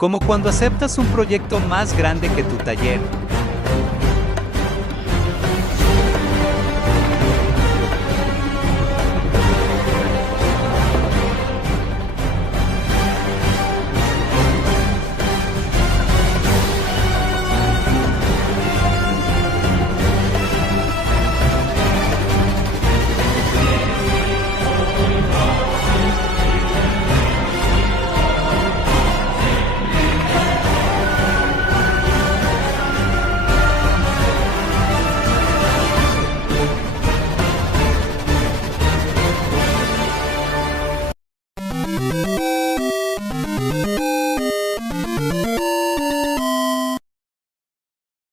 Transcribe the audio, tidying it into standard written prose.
como cuando aceptas un proyecto más grande que tu taller